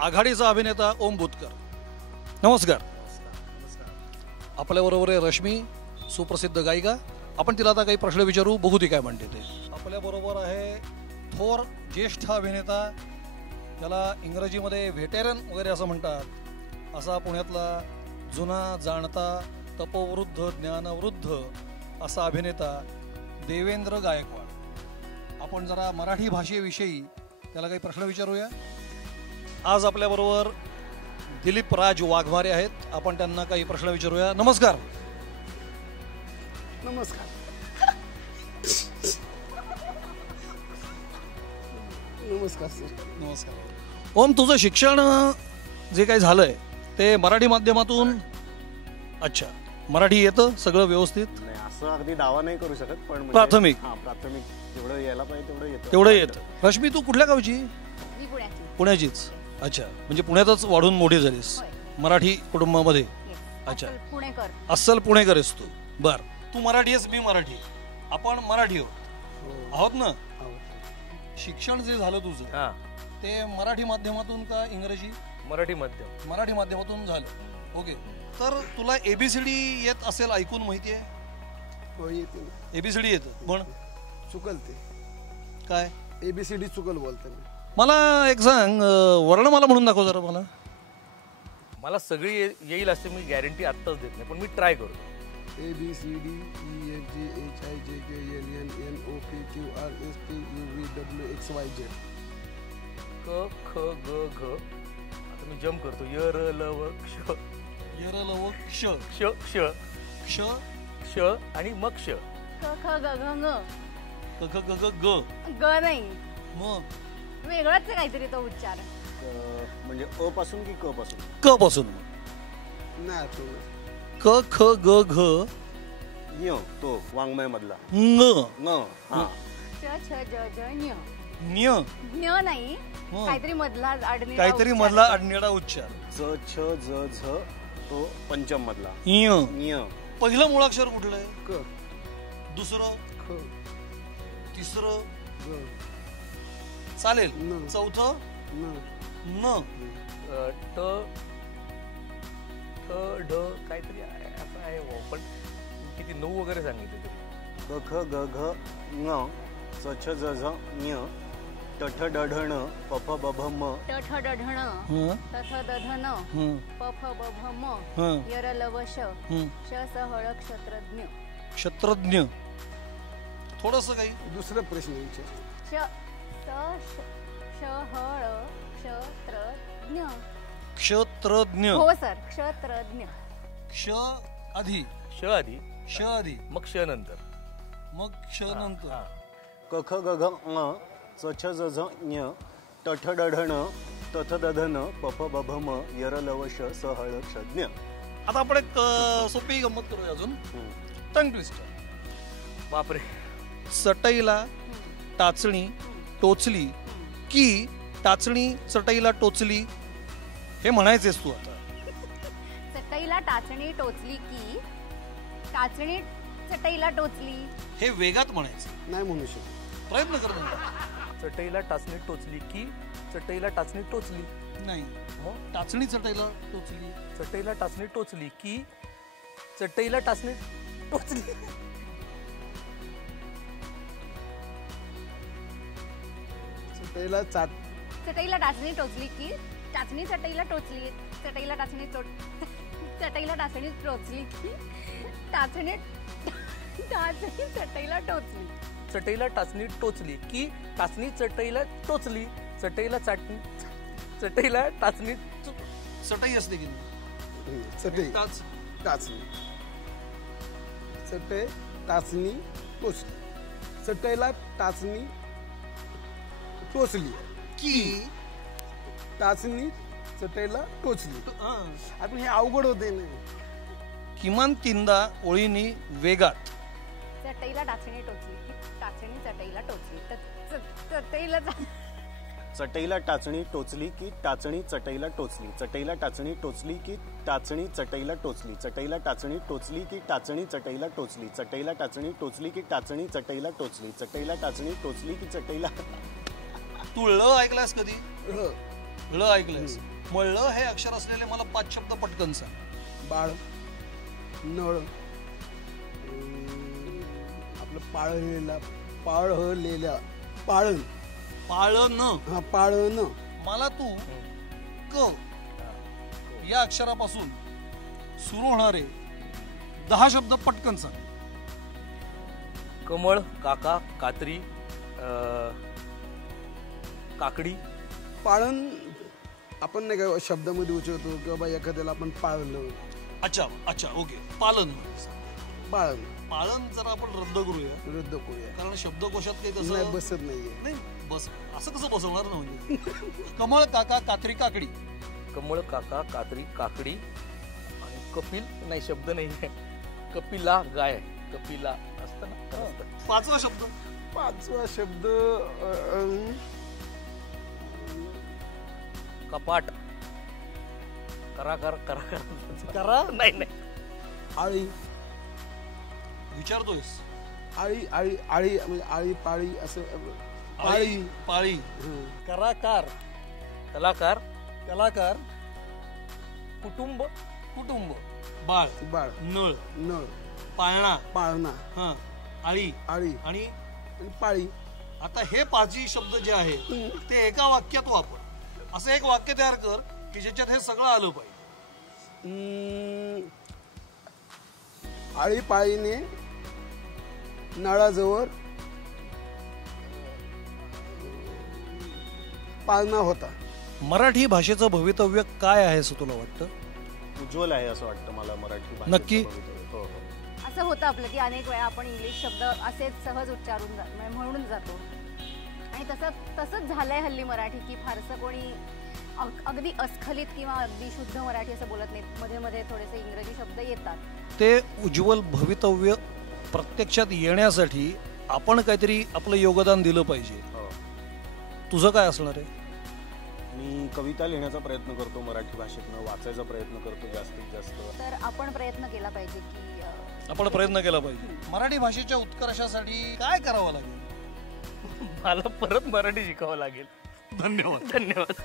आघाडीचा अभिनेता ओम बुतकर. नमस्कार. आपल्याबरोबर आहे रश्मी, सुप्रसिद्ध गायिका. आपण तिला आता काही प्रश्न विचारू, बघू ती काय म्हणते ते. आपल्याबरोबर आहे थोर ज्येष्ठ अभिनेता, त्याला इंग्रजीमध्ये व्हेटेरन वगैरे असं म्हणतात, असा पुण्यातला जुना जाणता तपोवृद्ध ज्ञानवृद्ध असा अभिनेता देवेंद्र गायकवाड. आपण जरा मराठी भाषेविषयी त्याला काही प्रश्न विचारूया. आज आपल्याबरोबर दिलीप राज वाघमारे आहेत. आपण त्यांना काही प्रश्न विचारूया. नमस्कार. नमस्कार. नमस्कार सर. नमस्कार. ओम, तुझं शिक्षण जे काही झालंय ते मराठी माध्यमातून. अच्छा, मराठी येतं सगळं व्यवस्थित? नाही, असं अगदी दावा नाही करू शकत, पण प्राथमिक प्राथमिक जेवढं यायला पाहिजे तेवढं तेवढं येतं. रश्मी, तू कुठल्या गावची? मी पुण्याची. पुण्याचीच. अच्छा, म्हणजे पुण्यातच वाढून मोठी झालीस मराठी कुटुंबामध्ये. अच्छा, पुणेकर. अस्सल पुणेकर आहेस तू. बर, तू मराठी आहेस, मी मराठी, आपण मराठी आहोत ना. शिक्षण जे झालं तुझं ते मराठी माध्यमातून का इंग्रजी? मराठी माध्यम. मराठी माध्यमातून झालं. ओके, तर तुला एबीसीडी येत असेल, ऐकून माहिती आहे? हो, येते. एबीसीडी येतं, पण चुकल ते काय? एबीसीडी चुकल बोलते मी. मला एक सांग, वर्णमाला म्हणून दाखव जरा मला. मला सगळी येईल असे मी गॅरंटी आत्ताच देत नाही, पण मी ट्राय करतो. ABCD EFGHIJKLMNOPQRSTUVWXYZ. क ख ग घ. आता मी जम्प करतो. य र ल व क्ष. य र ल व क्ष. क्ष क्ष क्ष क्ष आणि मग क्ष. ख ख ग घ ङ. क ख ग ग ग. ग नाही, मग वेगळाच आहे काहीतरी तो उच्चार. म्हणजे अ पासून की क पासून? क पासून. नाही आठवलं. क ख ग घ य तो वाङ्मय मधला. ङ न. हा. च छ ज ज ञ. न्य. ज्ञ नाही, काहीतरी मधला आडणी. काहीतरी मधला आडनिळा उच्चार. च छ ज झ तो पंचम मधला. ञ. ञ. पहिलं मूळाक्षर कुठलं आहे? क. दुसरं? ख. तिसरं? ग. चालेल. न. चौथं? न. न. ट ठ ढ काहीतरी असं आहे, पण किती 9 वगैरे सांगितले तरी. क ख ग घ ङ च छ ज झ ञ ट ठ ड ढ ण प फ ब भ म. ट ठ ड ढ ण त थ द ध न प फ ब भ म य र ल व श श स ह ळ क्षत्रज्ञ. क्षत्रज्ञ. थोडस काही दुसरा प्रश्न विचार. श स श ह ळ क्षत्रज्ञ. क्षत्रज्ञ. हो सर, क्षत्रज्ञ. क्ष आधी, श आधी, श आधी, मग क्ष नंतर. मग क्ष नंतर. क ख ग घ ङ च छ ज झ ञ ट ठ ड ढ ण त थ द ध न प फ ब भ म य र ल व श स ह ळ क्षज्ञ. आता आपण एक सोपी गंमत करूया अजून. Tongue twister. बापरे. चटईला टाचणी टोचली की टाचणी चटईला टोचली, हे म्हणायचेस तू आता. चटईला टाचणी टोचली की टाचणी चटईला टोचली. हे वेगात म्हणायचं. नाही म्हणू शकत. प्रयत्न कर ना. चटईला टाचणी टोचली की चटईला टाचणी टोचली. नाही, टाचणी चटईला टोचली. चटईला टाचणी टोचली की चटईला टाचणी टोचली. चटईला चटईला टाचणी टोचली की टाचणी चटईला टोचली. चटईला टाचणी चटईला टाचणी टोचली की टाचणी चटईला टोचली. चटईला टाचणी टोचली की टाचणी चटईला टोचली. चटईला चटईला टाचणी चटई असते की चटई टाचणी. चटई टाचणी टोचली. चटईला टाचणी टोचली की टाचणी चटईला टोचली. आपण हे अवघड होते ना. किमान 3दा ओळींनी वेगात. चटईला टाचणी टोचली की टाचणी चटईला टोचली. चटईला चटईला टाचणी टोचली की टाचणी चटईला टोचली. चटईला टाचणी टोचली की टाचणी चटईला टोचली. चटईला टाचणी टोचली की टाचणी चटईला टोचली. चटईला टाचणी टोचली की टाचणी चटईला टोचली. चटईला टाचणी टोचली की चटईला. तू ळ ऐकलास कधी? ळ ऐकलंस. मग ळ हे अक्षर असलेले मला 5 शब्द पटकन सांग. बाळ, नळ, आपलं पाळलेला, पाळलेल्या, पाळण, पाळण. हा पाळण. मला तू क या अक्षरापासून सुरू होणारे 10 शब्द पटकन सांग. कमळ, काका, कात्री, काकडी. पाळण आपण नाही का शब्दामध्ये उचलतो की बाबा एखाद्याला आपण पाळलं. अच्छा अच्छा, ओके. पालन. पाळण पाळन जरा आपण रद्द करूया, रद्द करूया, कारण शब्दकोशात काही नाही तसं बसत नाहीये. नाही. बस असं कसं बसवणार ना म्हणजे. कमळ, काका, कात्री, काकडी. कमळ, काका, कात्री, काकडी आणि कपिल नाही, शब्द नाही. कपिला गाय, कपिला असतं ना. असतं. 5वा शब्द. 5वा शब्द कपाट, कराकर, कराकर करा नाही नाही. आळी. विचारतोयस. आळी आळी आळी म्हणजे आळी पाळी असं. पाळी. पाळी. कराकार, कलाकार, कलाकार. कुटुंब, कुटुंब. बाळ. बाळ, नळ. नळ, पाळणा. पाळणा, हा. आळी. आळी आणि आणि पाळी. आता हे 5ही शब्द जे आहेत ते एका वाक्यात वापर. असं एक वाक्य तयार कर की ज्याच्यात हे सगळं आलं पाहिजे. आळी पाळीने नळाजवळ पाळणा होता. मराठी भाषेचं भवितव्य काय आहे असं तुला वाटतं? उज्ज्वल आहे असं वाटतं मला मराठी भाषेचं नक्की? भवितव्य. हो हो. असं होतं आपलं की अनेक वेळा आपण इंग्लिश शब्द असेच सहज उच्चारून म्हणून जातो आणि तसंच झालंय हल्ली मराठी की फारसं कोणी अगदी अस्खलित किंवा अगदी शुद्ध मराठी असं बोलत नाहीत. मध्ये मध्ये थोडेसे इंग्रजी शब्द येतात. ते उज्ज्वल भवितव्य प्रत्यक्षात येण्यासाठी आपण काहीतरी आपलं योगदान दिलं पाहिजे. हो. तुझं काय असणार आहे? मी कविता लिहिण्याचा प्रयत्न करतो मराठी भाषेतनं, वाचायचा प्रयत्न करतो जास्तीत जास्त. तर आपण प्रयत्न केला पाहिजे की आपण प्रयत्न केला पाहिजे. मराठी भाषेच्या उत्कर्षासाठी काय करावं लागेल? मला परत मराठी शिकावं लागेल. धन्यवाद. धन्यवाद.